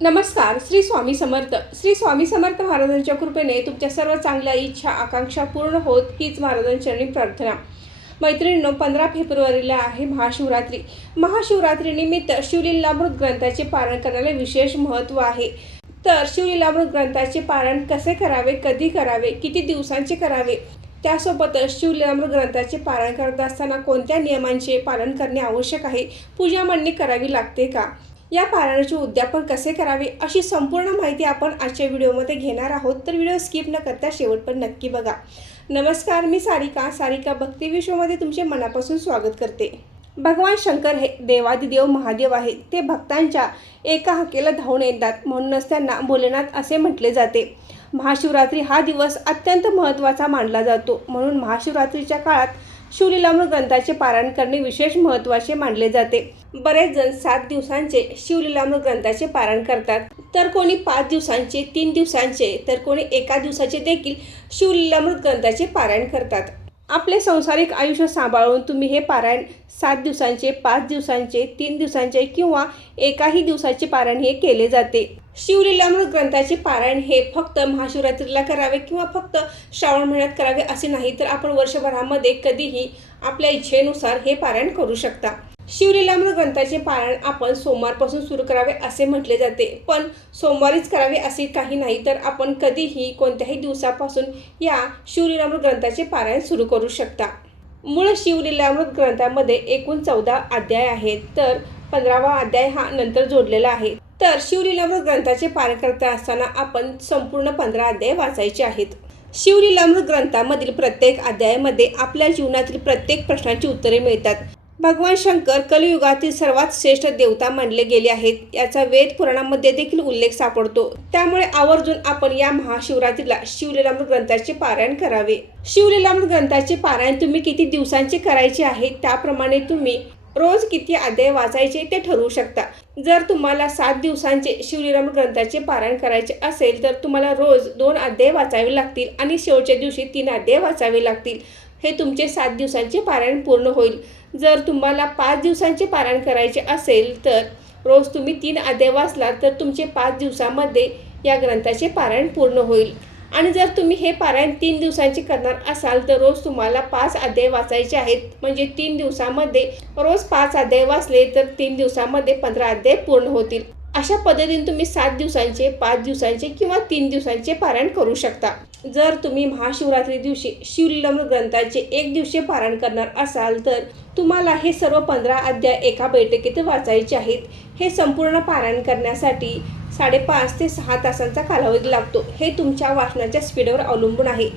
नमस्कार. श्री स्वामी समर्थ. श्री स्वामी समर्थ महाराजांच्या कृपेने तुमच्या सर्व चांगल्या इच्छा आकांक्षा पूर्ण होत हीच महाराजांचरणी प्रार्थना. मैत्रिणींनो, 15 फेब्रुवारीला आहे महाशिवरात्री. महाशिवरात्रीनिमित्त शिवलीलामृत ग्रंथाचे पारायण करण्याला विशेष महत्त्व आहे. तर शिवलीलामृत ग्रंथाचे पारायण कसे करावे, कधी करावे, किती दिवसांचे करावे, त्यासोबतच शिवलीलामृत ग्रंथाचे पारायण करत असताना कोणत्या नियमांचे पालन करणे आवश्यक आहे, पूजा मांडणी करावी लागते का, या पारायणाचे उद्यापन कसे करावे, अशी संपूर्ण माहिती आपण आजच्या व्हिडिओमध्ये घेणार आहोत. तर व्हिडिओ स्किप न करता शेवट पण नक्की बघा. नमस्कार, मी सारिका भक्ती विश्वमध्ये तुमचे मनापासून स्वागत करते. भगवान शंकर हे देवादिदेव महादेव आहे. ते भक्तांच्या एका हाकेला धावून येतात, म्हणूनच त्यांना भोलेनाथ असे म्हटले जाते. महाशिवरात्री हा दिवस अत्यंत महत्त्वाचा मानला जातो, म्हणून महाशिवरात्रीच्या काळात शिवलीलामृत ग्रंथाचे पारायण करणे विशेष महत्त्वाचे मानले जाते. बरेच जण 7 दिवसांचे शिवलीलामृत ग्रंथाचे पारायण करतात, तर कोणी 5 दिवसांचे, 3 दिवसांचे, तर कोणी एका दिवसाचे देखील शिवलीलामृत ग्रंथाचे पारायण करतात. आपले संसारिक आयुष्य सांभाळून तुम्ही हे पारायण 7 दिवसांचे, 5 दिवसांचे, 3 दिवसांचे किंवा एकाही दिवसाचे पारायण हे केले जाते. शिवलीलामृत ग्रंथाचे पारायण हे फक्त महाशिवरात्रीला करावे किंवा फक्त श्रावण महिन्यात करावे असे नाही, तर आपण वर्षभरामध्ये कधीही आपल्या इच्छेनुसार हे पारायण करू शकता. शिवलीलामृत ग्रंथाचे पारायण आपण सोमवारपासून सुरू करावे असे म्हटले जाते, पण सोमवारीच करावे असे काही नाही, तर आपण कधीही कोणत्याही दिवसापासून या शिवलीलामृत ग्रंथाचे पारायण सुरू करू शकता. मूळ शिवलीलामृत ग्रंथामध्ये एकूण 14 अध्याय आहेत, तर 15वा अध्याय हा नंतर जोडलेला आहे. तर शिवलीलामृत ग्रंथाचे पारायण करत असताना आपण संपूर्ण 15 अध्याय वाचायचे आहेत. शिवलीलामृत ग्रंथामधील प्रत्येक अध्यायामध्ये आपल्या जीवनातील प्रत्येक प्रश्नांची उत्तरे मिळतात. भगवान शंकर कलियुगातील सर्वात श्रेष्ठ देवता मानले गेले आहेत, याचा वेद पुराणामध्ये देखील उल्लेख सापडतो. त्यामुळे आवर्जून आपण या महाशिवरात्रीला शिवलीलामृत ग्रंथाचे पारायण करावे. शिवलीलामृत ग्रंथाचे पारायण तुम्ही किती दिवसांचे करायचे आहे, त्याप्रमाणे तुम्ही रोज किती अध्याय वाचायचे ते ठरवू शकता. जर तुम्हाला 7 दिवसांचे शिवलीलामृत ग्रंथाचे पारायण करायचे असेल, तर तुम्हाला रोज 2 अध्याय वाचावे लागतील आणि शेवटच्या दिवशी 3 अध्याय वाचावे लागतील. हे तुमचे 7 दिवसांचे पारायण पूर्ण होईल. जर तुम्हाला 5 दिवसांचे पारायण करायचे असेल, तर रोज तुम्ही 3 अध्याय वाचला तर तुमचे 5 दिवसामध्ये या ग्रंथाचे पारायण पूर्ण होईल. आणि जर तुम्ही हे पारायण 3 दिवसांचे करणार असाल, तर रोज तुम्हाला 5 अध्याय वाचायचे आहेत. म्हणजे 3 दिवसामध्ये रोज 5 अध्याय वाचले तर 3 दिवसामध्ये 15 अध्याय पूर्ण होतील. अशा पद्धतीने तुम्ही 7 दिवसांचे, 5 दिवसांचे किंवा 3 दिवसांचे पारायण करू शकता. जर तुम्ही महाशिवरात्री दिवशी शिवलीलामृत ग्रंथाचे 1 दिवशीय पारायण करणार असाल, तर तुम्हाला हे सर्व 15 अध्याय एका बैठकीत वाचायचे आहेत. हे संपूर्ण पारायण करण्यासाठी 5.5 ते 6 तासांचा कालावधी लागतो. हे तुमच्या वाचनाच्या स्पीडवर अवलंबून आहे.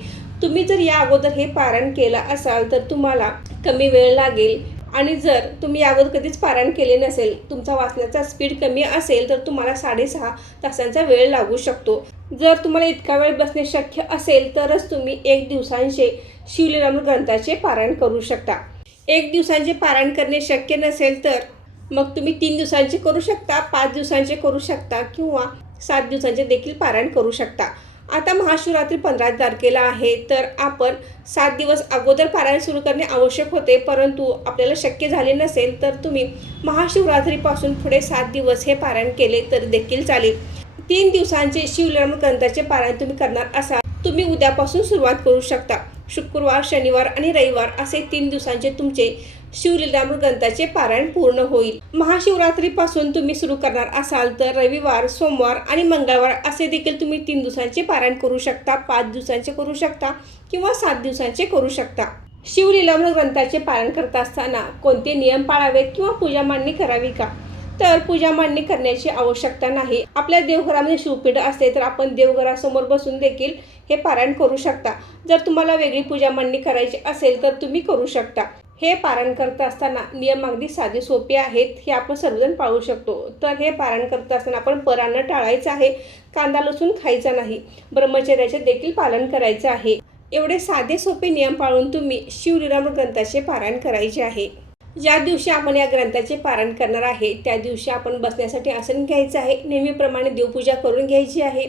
तुम्ही जर या अगोदर हे पारायण केलं असाल तर तुम्हाला कमी वेळ लागेल, आणि जर तुम्ही यावर कधीच पारायण केले नसेल, तुमचा वाचण्याचा स्पीड कमी असेल, तर तुम्हाला 6.5 तासांचा वेळ लागू शकतो. जर तुम्हाला इतका वेळ बसणे शक्य असेल तरच तुम्ही 1 दिवसांचे शिवलीलामृत ग्रंथाचे पारायण करू शकता. 1 दिवसांचे पारायण करणे शक्य नसेल तर मग तुम्ही 3 दिवसांचे करू शकता, 5 दिवसांचे करू शकता किंवा 7 दिवसांचे देखील पारायण करू शकता. आता महाशिवरात्री 15 तारखेला आहे, तर आपण 7 दिवस अगोदर पारायण सुरू करणे आवश्यक होते, परंतु आपल्याला शक्य झाले नसेल तर तुम्ही महाशिवरात्रीपासून पुढे 7 दिवस हे पारायण केले तर देखील चालेल. 3 दिवसांचे शिवलीलामृत ग्रंथाचे पारायण तुम्ही करणार असाल, तुम्ही उद्यापासून सुरुवात करू शकता. शुक्रवार, शनिवार आणि रविवार असे 3 दिवसांचे तुमचे शिवलीलामृत ग्रंथाचे पारायण पूर्ण होईल. महाशिवरात्रीपासून तुम्ही सुरू करणार असाल तर रविवार, सोमवार आणि मंगळवार असे देखील तुम्ही 3 दिवसांचे पारायण करू शकता, 5 दिवसांचे करू शकता किंवा 7 दिवसांचे करू शकता. शिवलीलामृत ग्रंथाचे पारायण करत असताना कोणते नियम पाळावेत किंवा पूजा मांडणी करावी का, तर पूजा मांडणी करण्याची आवश्यकता नाही. आपल्या देवघरामध्ये शिवपीठ असते, तर आपण देवघरासमोर बसून देखील हे पारायण करू शकता. जर तुम्हाला वेगळी पूजा मांडणी करायची असेल तर तुम्ही करू शकता. हे पारायण करत असताना नियम अगदी साधे सोपे आहेत, हे आपण सर्वजण पाळू शकतो. तर हे पारायण करत असताना आपण परान्न टाळायचं आहे, कांदा लसूण खायचा नाही, ब्रह्मचर्याचे देखील पालन करायचं आहे. एवढे साधे सोपे नियम पाळून तुम्ही शिवलीलामृत ग्रंथाचे पारायण करायचे आहे. ज्या दिवशी आपण या ग्रंथाचे पारायण करणार आहे त्या दिवशी आपण बसण्यासाठी आसन घ्यायचं आहे, नेहमीप्रमाणे देवपूजा करून घ्यायची आहे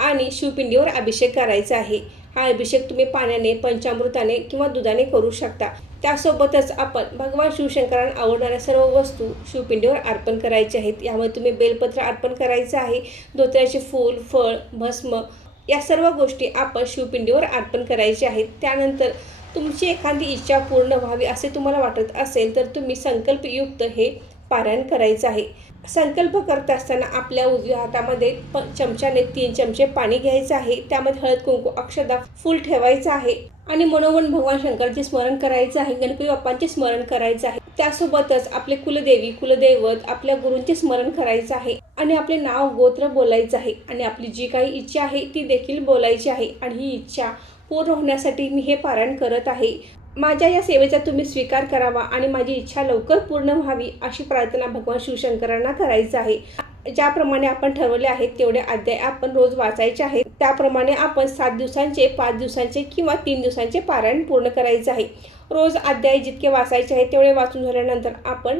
आणि शिवपिंडीवर अभिषेक करायचा आहे. हा अभिषेक तुम्ही पाण्याने, पंचामृताने किंवा दुधाने करू शकता। त्यासोबतच आपण भगवान शिवशंकरांना आवडणाऱ्या सर्व वस्तू शिवपिंडीवर अर्पण करायचे आहेत। यामध्ये तुम्ही बेलपत्र अर्पण करायचं आहे, धोत्र्याचे फूल, फळ, भस्म या सर्व गोष्टी आपण शिवपिंडीवर अर्पण करायचे आहेत। त्यानंतर तुमची एखादी इच्छा पूर्ण व्हावी असे तुम्हाला वाटत असेल तर तुम्ही संकल्पयुक्त हे पारायण करायचं आहे। संकल्प करत असताना आपल्या उजव्या हातामध्ये चमच्याने 3 चमचे पाणी घ्यायचं आहे। त्यामध्ये हळद, कुंकू, अक्षता, फूल ठेवायचं आहे आणि मनोमन भगवान शंकराचे स्मरण करायचं आहे, गणपती बाप्पांचे स्मरण करायचं आहे। त्यासोबतच आपले कुलदेवी, कुलदैवत, आपल्या गुरूंचे स्मरण करायचं आहे आणि आपले नाव, गोत्र बोलायचं आहे आणि आपली जी काही इच्छा आहे ती देखील बोलायची आहे आणि ही इच्छा पूर्ण होण्यासाठी मी हे पारायण करत आहे। माझ्या या सेवेचा तुम्ही स्वीकार करावा आणि माझी इच्छा लवकर पूर्ण व्हावी अशी प्रार्थना भगवान शिवशंकरांना करायचं आहे। ज्याप्रमाणे आपण ठरवले आहेत तेवढे अध्याय आपण रोज वाचायचे आहेत। त्याप्रमाणे आपण 7 दिवसांचे, 5 दिवसांचे किंवा 3 दिवसांचे पारायण पूर्ण करायचे आहे। रोज अध्याय जितके वाचायचे आहेत तेवढे वाचून झाल्यानंतर आपण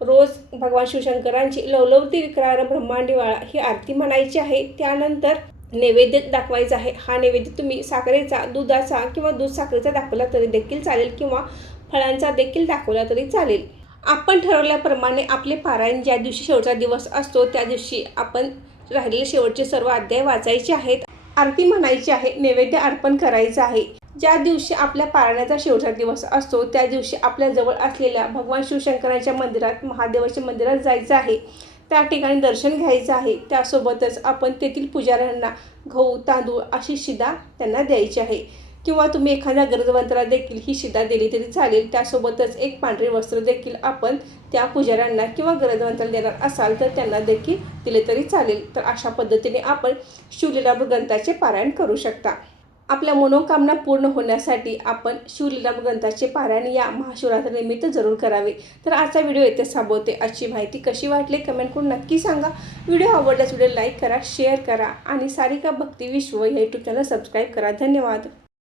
रोज भगवान शिवशंकरांची लवलवती विक्रार ब्रह्मांडीवाळा ही आरती म्हणायची आहे। त्यानंतर नैवेद्य दाखवायचा आहे। हा नैवेद्य तुम्ही साखरेचा, दुधाचा किंवा दूध साखरेचा दाखवला तरी देखील चालेल किंवा फळांचा देखील दाखवला तरी चालेल। आपण ठरवल्याप्रमाणे आपले पारायण ज्या दिवशी शेवटचा दिवस असतो त्या दिवशी आपण राहिलेले शेवटचे सर्व अध्याय वाचायचे आहेत, आरती म्हणायची आहे, नैवेद्य अर्पण करायचं आहे। ज्या दिवशी आपल्या पारायणाचा शेवटचा दिवस असतो त्या दिवशी आपल्या जवळ असलेल्या भगवान शिवशंकरांच्या मंदिरात, महादेवाच्या मंदिरात जायचं आहे, त्या ठिकाणी दर्शन घ्यायचं आहे। त्यासोबतच आपण तेथील पुजाऱ्यांना गहू, तांदूळ अशी शिदा त्यांना द्यायची आहे किंवा तुम्ही एखाद्या गरजवंताला देखील ही शिदा दिली तरी चालेल। त्यासोबतच एक पांढरे वस्त्र देखील आपण त्या पुजाऱ्यांना किंवा गरजवंताला देणार असाल तर त्यांना देखील दिले तरी चालेल। तर अशा पद्धतीने आपण शिवलीलामृत ग्रंथाचे पारायण करू शकता। आपल्या मनोकामना पूर्ण होण्यासाठी आपण शिवलीलामृत ग्रंथाचे पारायण या महाशिवरात्रीनिमित्त जरूर करावे। तर आजचा व्हिडिओ येथे थांबवते। आजची माहिती कशी वाटली कमेंट करून नक्की सांगा। व्हिडिओ आवडल्यास व्हिडिओ लाईक करा, शेअर करा आणि सारिका भक्ती विश्व या यूट्यूब चॅनल सबस्क्राईब करा। धन्यवाद।